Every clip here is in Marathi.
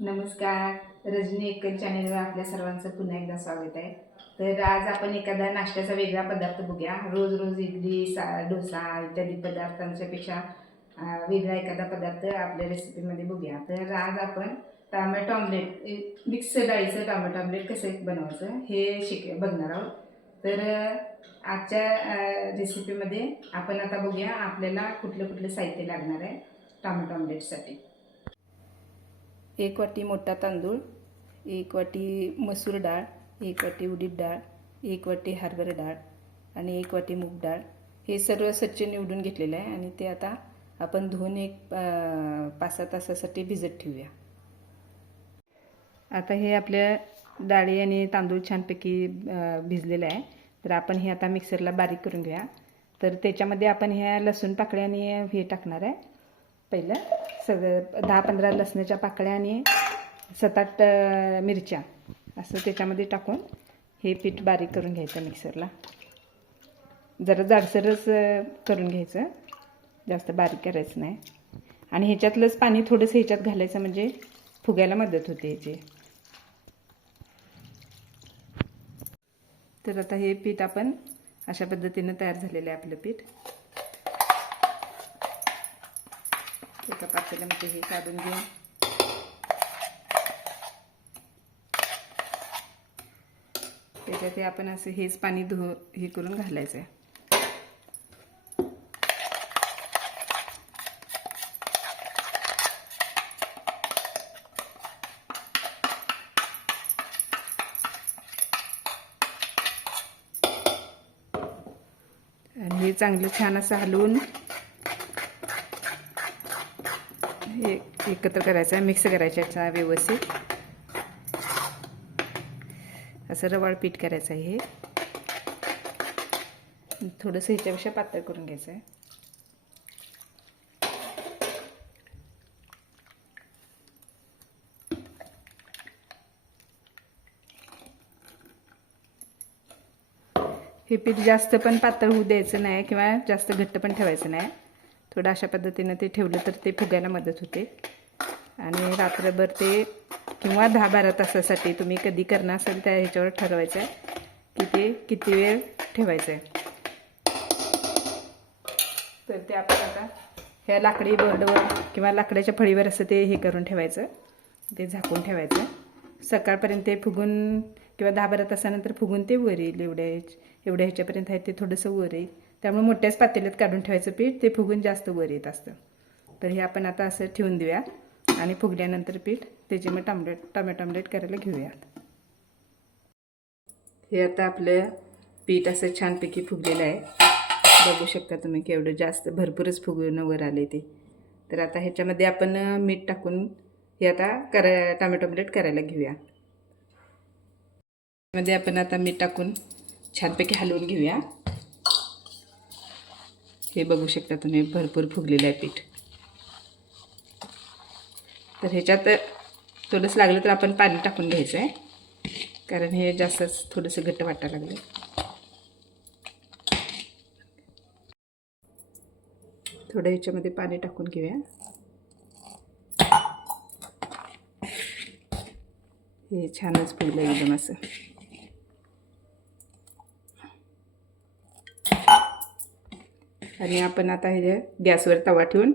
नमस्कार. रजनी एकल चॅनेलवर आपल्या सर्वांचं पुन्हा एकदा स्वागत आहे. तर आज आपण एखादा नाश्त्याचा वेगळा पदार्थ बघूया. रोज रोज इडली डोसा इत्यादी पदार्थांच्या पेक्षा वेगळा एखादा पदार्थ आपल्या रेसिपीमध्ये बघूया. तर आज आपण टोमॅटो ऑमलेट, मिक्स डाळीचं टोमॅटो ऑमलेट कसं बनवायचं हे बघणार आहोत. तर आजच्या रेसिपीमध्ये आपण आता बघूया आपल्याला कुठलं साहित्य लागणार आहे टोमॅटो ऑमलेटसाठी. 1 वाटी मोठा तांदूळ, 1 वाटी मसूर डाळ, 1 वाटी उडीद डाळ, 1 वाटी हरभरा डाळ आणि 1 वाटी मूग डाळ. हे सर्व स्वच्छ निवडून घेतलेलं आहे आणि ते आता आपण धुवून 5-6 तासासाठी भिजत ठेवूया. आता हे आपल्या डाळी आणि तांदूळ छानपैकी भिजलेलं आहे. तर आपण हे आता मिक्सरला बारीक करून घेऊया. तर त्याच्यामध्ये आपण ह्या लसूण पाकळ्या आणि हे टाकणार आहे. पहिलं सगळं 10-15 लसणाच्या पाकळ्या आणि 7-8 मिरच्या असं त्याच्यामध्ये टाकून हे पीठ बारीक करून घ्यायचं मिक्सरला. जरा जाडसरच करून घ्यायचं, जास्त बारीक करायचं नाही. आणि ह्याच्यातलंच पाणी थोडंसं ह्याच्यात घालायचं म्हणजे फुगायला मदत होते ह्याची. तर आता हे पीठ आपण अशा पद्धतीनं तयार झालेलं आहे आपलं पीठ. एका पातेल्यामध्ये हे काढून घेऊन त्याच्यात हे आपण असं हेच पाणी हे करून घालायचं आहे. आणि हे चांगलं छान असं हलवून हे एकत्र करायचं आहे, मिक्स करायचं याचा व्यवस्थित. असं रवाळ पीठ करायचं आहे. हे थोडंसं ह्याच्यापेक्षा पातळ करून घ्यायचं आहे. हे पीठ जास्त पण पातळ होऊ द्यायचं नाही किंवा जास्त घट्ट पण ठेवायचं नाही. थोडं अशा पद्धतीनं ते ठेवलं तर ते फुगायला मदत होते. आणि रात्रभर ते किंवा 10-12 तासासाठी तुम्ही कधी करणार असेल त्या ह्याच्यावर ठरवायचं आहे की ते किती वेळ ठेवायचं आहे. तर ते आपण आता ह्या लाकडी बोर्डवर किंवा लाकडाच्या फळीवर असं ते हे करून ठेवायचं, ते झाकून ठेवायचं. सकाळपर्यंत ते फुगून किंवा 10-12 तासानंतर फुगून ते वर येईल. एवढ्या ह्याच्यापर्यंत आहे ते थोडंसं वर येईल. त्यामुळे मोठ्याच पातेल्यात काढून ठेवायचं पीठ, ते फुगून जास्त वर येत असतं. तर हे आपण आता असं ठेवून देऊया आणि फुगल्यानंतर पीठ त्याचे मग टोमॅटो ऑमलेट करायला घेऊयात. हे आता आपलं पीठ असं छानपैकी फुगलेलं आहे. बघू शकता तुम्ही केवढं जास्त भरपूरच फुगून वर आले ते. तर आता ह्याच्यामध्ये आपण मीठ टाकून हे आता टोमॅटो ऑमलेट करायला घेऊया. मध्ये आपण आता मीठ टाकून छानपैकी हलवून घेऊया. हे बघू शकता तुम्ही भरपूर फुगलेलं आहे पीठ. तर ह्याच्यात थोडंसं लागलं तर आपण पाणी टाकून घ्यायचं आहे, कारण हे जास्तच थोडंसं घट्ट वाटायला लागलं. थोडं ह्याच्यामध्ये पाणी टाकून घेऊया. हे छानच फुगलं एकदम असं. आणि आपण आता हे गॅसवर तवा ठेवून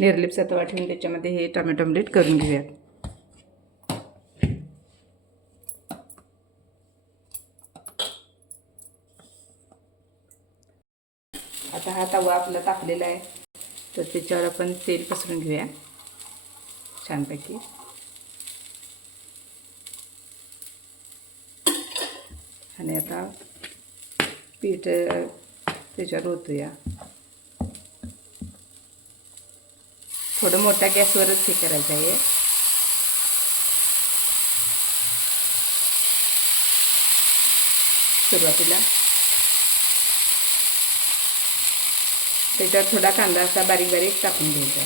निर्लिप्सा तवा ठेवून त्याच्यामध्ये हे टोमॅटो ऑमलेट करून घेऊयात. आता हा तवा आपला तापलेला आहे, तर त्याच्यावर आपण तेल पसरून घेऊया छानपैकी. आणि आता पीठ त्याच्यावर ओतूया. थोडं मोठ्या गॅसवरच हे करायचं आहे. सुरुवातीला त्याच्यावर थोडा कांदा असा बारीक बारीक टाकून घ्यायचा.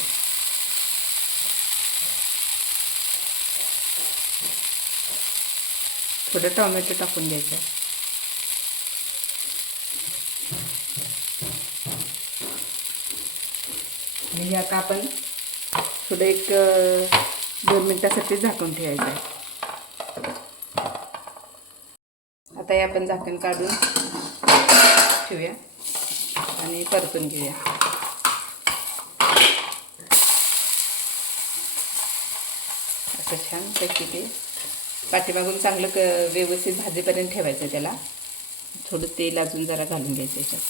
थोडं टोमॅटो टाकून द्यायचं. आणि हे आता आपण थोडं एक 2 मिनिटासाठी झाकून ठेवायचं आहे. आता हे आपण झाकण काढून ठेवूया आणि परतून घेऊया. असं छान पैकी ते पाठीमागून चांगलं व्यवस्थित भाजीपर्यंत ठेवायचं. त्याला थोडं तेल अजून जरा घालून घ्यायचं याच्यात.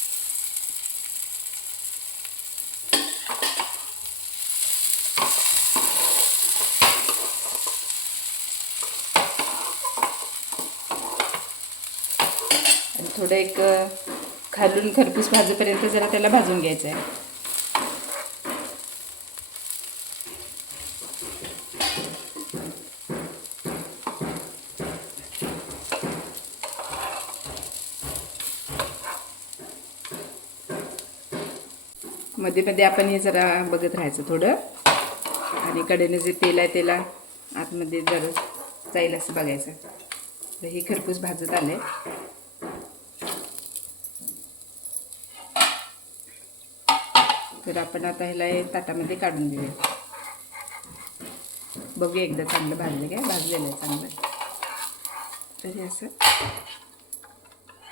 आणि थोडं एक खालून खरपूस भाजीपर्यंत जरा त्याला भाजून घ्यायचं आहे. मध्ये मध्ये आपण हे जरा बघत राहायचं थोडं, आणि कडेने जे तेल आहे त्याला आतमध्ये जरा जाईल असं बघायचं. तर हे खरपूस भाजत आले. तर आपण आता ह्याला ताटामध्ये काढून घेऊया. बघूया एकदा चांगलं भाजलं काय, भाजलेलं आहे चांगलं. तर हे असं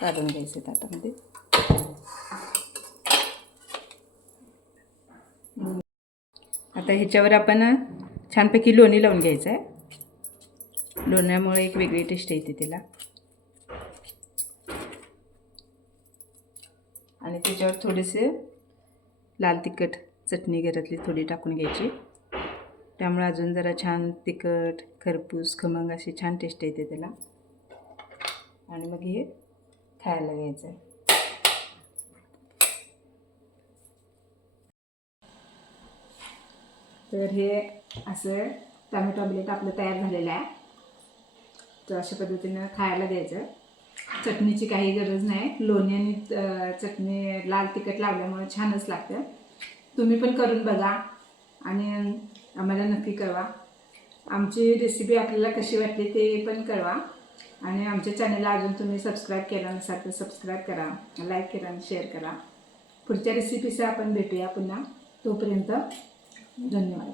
काढून घ्यायचं ताटामध्ये. आता ह्याच्यावर आपण छानपैकी लोणी लावून घ्यायचं आहे. लोण्यामुळे एक वेगळी टेस्ट येते त्याला. आणि त्याच्यावर थोडेसे लाल तिखट चटणी घरातली थोडी टाकून घ्यायची. त्यामुळे अजून जरा छान तिखट खरपूस खमंग अशी छान टेस्ट येते त्याला. आणि मग हे खायला घ्यायचं आहे. तर हे असं टमॅटो ऑमलेट आपलं तयार झालेलं आहे. तर अशा पद्धतीनं खायला द्यायचं. चटणीची काही गरज नाही. लोणी आणि चटणी लाल तिखट लावल्यामुळे छानच लागतं. तुम्ही पण करून बघा आणि आम्हाला नक्की कळवा. आमची रेसिपी आपल्याला कशी वाटली ते पण कळवा. आणि आमच्या चॅनलला अजून तुम्ही सबस्क्राईब केला नसाल तर सबस्क्राईब करा, लाईक करा आणि शेअर करा. पुढच्या रेसिपीसह आपण भेटूया पुन्हा. तोपर्यंत धन्यवाद.